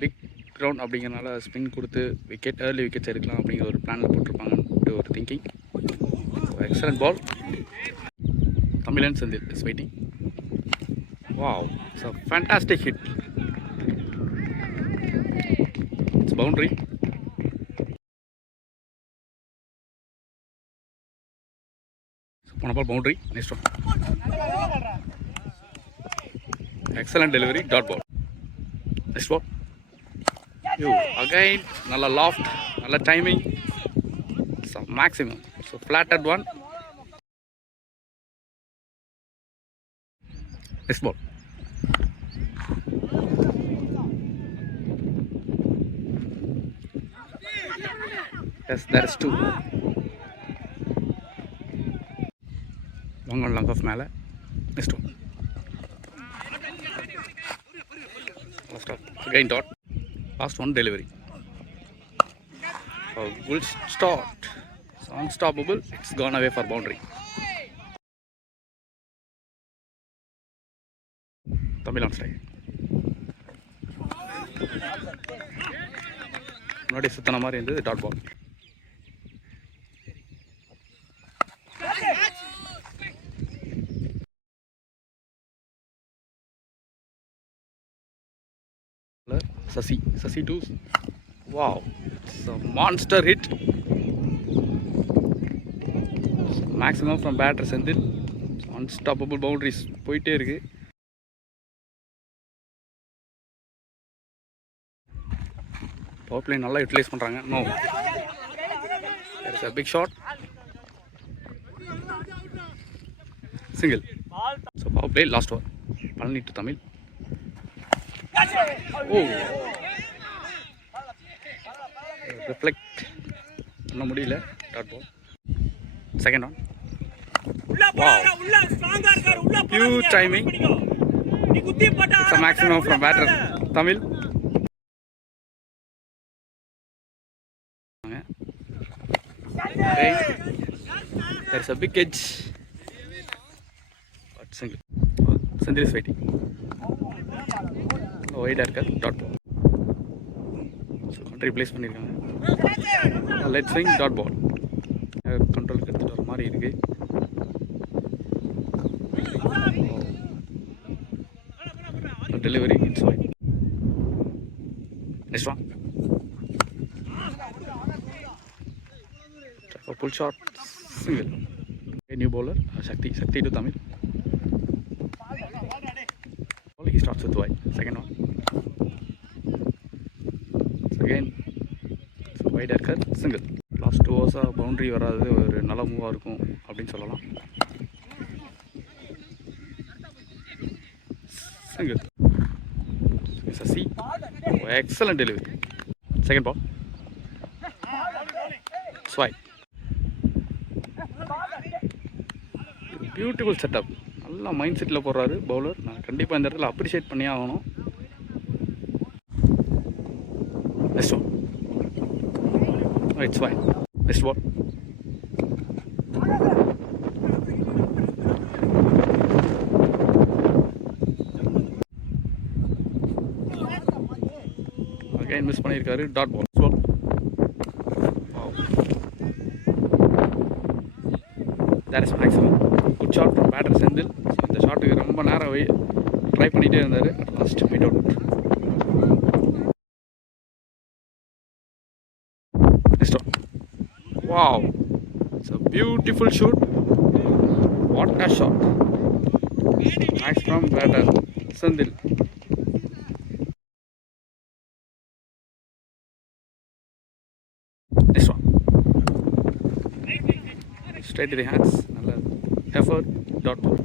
Big ground அப்படிங்கிறனால ஸ்பின் கொடுத்து early wickets எடுக்கலாம் அப்படிங்கிற ஒரு பிளானில் போட்டிருப்பாங்கன்ட்டு ஒரு திங்கிங். Excellent ball. தமிழன் Senthil is waiting. Wow, it's a fantastic hit. It's boundary. போன ball boundary. Next one. Excellent delivery, dot ball. Next ball. You again, nalla loft, nalla timing, so maximum. So flattered one. Next ball. Yes, there is two. Long on length of mala. Next one. Again dot. Last one delivery. A good start. It's unstoppable. It's gone away for boundary. Tamil on strike. முன்னாடி சுத்தன மாதிரி இருந்தது. Dot ball. Sasi 2. Wow, it's a monster hit. Maximum from batter Sendil. Unstoppable boundaries போயிட்டே இருக்கு. Power play நல்லா utilise பண்றாங்க. No, there is a big shot. Single. So power play last over. Palani to Tamil. Oh, reflect பண்ண முடியல. Dot ball. Second on. Wow, pure timing. It's a maximum from batter Tamil. Okay. There's a big edge. But single. Sendil is waiting. Wide haircut. Dot ball. So country place பண்ணிருக்காங்க. Let's swing. Dot ball. Control எடுத்துட்டு வர மாதிரி இருக்கு. Delivery it's wide. Next one. A pull shot. Single. A new bowler. Shakti to Tamil. He starts with wide. Second one. Again, so wide haircut, single. Last 2 overs boundary வராது ஒரு நல்ல மூவா இருக்கும் அப்படின்னு சொல்லலாம். Single. It's a C. Oh, excellent delivery. Second ball. Swipe. Beautiful setup. நல்லா mind settle போடுறாரு பவுலர். நான் கண்டிப்பாக இந்த இடத்துல அப்ரிஷியேட் பண்ணியே ஆகணும். Next one. Oh, it's fine. Next ball. Again miss பண்ணியிருக்காரு. Dot ball. Wow. That is maximum. Good shot from batter Sendil. So இந்த ஷாட்டுக்கு ரொம்ப நேரம் ட்ரை பண்ணிகிட்டே இருந்தார். At last made out. Next one. Wow, it's a beautiful shoot. What a shot. Nice from batter Sendil. Next one. Straight to the hands. நல்ல effort. Dot ball.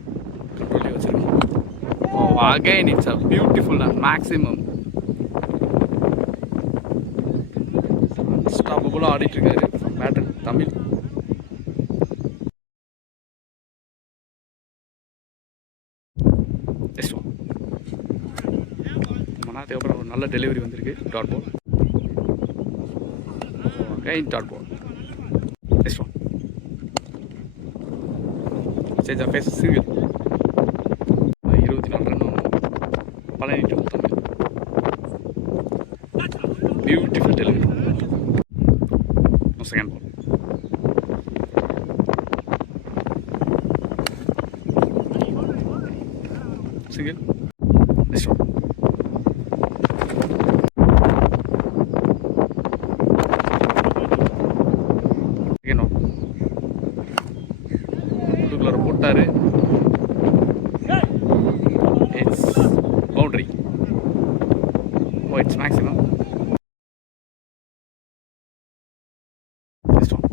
Control வச்சிருக்கோம். Oh, again it's a beautiful and maximum. Unstoppable ஆடிட்டு இருக்காரு batter Tamil. Next one. மனாத்துக்கு அப்புறம் ஒரு நல்ல delivery வந்திருக்கு. Dot ball. Again dot ball. Next one. Change of pace. Single. 24 ரன். பழனி டு Tamil. Beautiful delivery. No second ball. Single. Next one. Again one. உள்ளுக்குள்ளார போட்டாரு. It's boundary. Oh, it's maximum. Next one.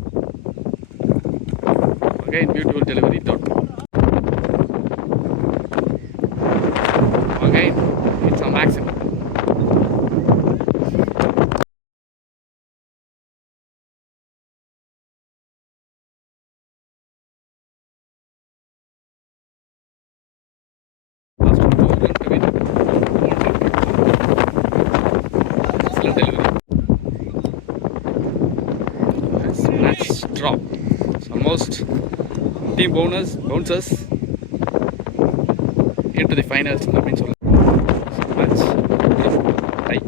Again, beautiful delivery dot. Again, it's a maximum. Last one to run to win. Excellent delivery. Nice match drop. So almost team bouncers into the finals. அப்படின்னு சொல்லலாம். So match tie.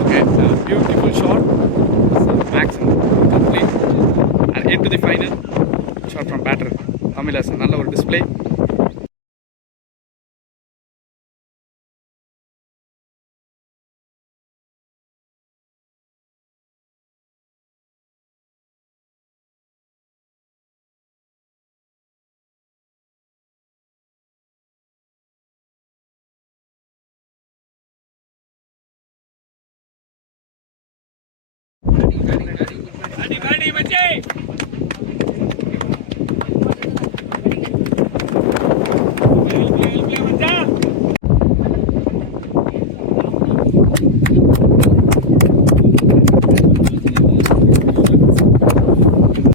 Okay, a beautiful shot. So maximum complete and into the final. Shot from batter. Tamilarasan நல்ல ஒரு display. Ready, बच्चे बच्चा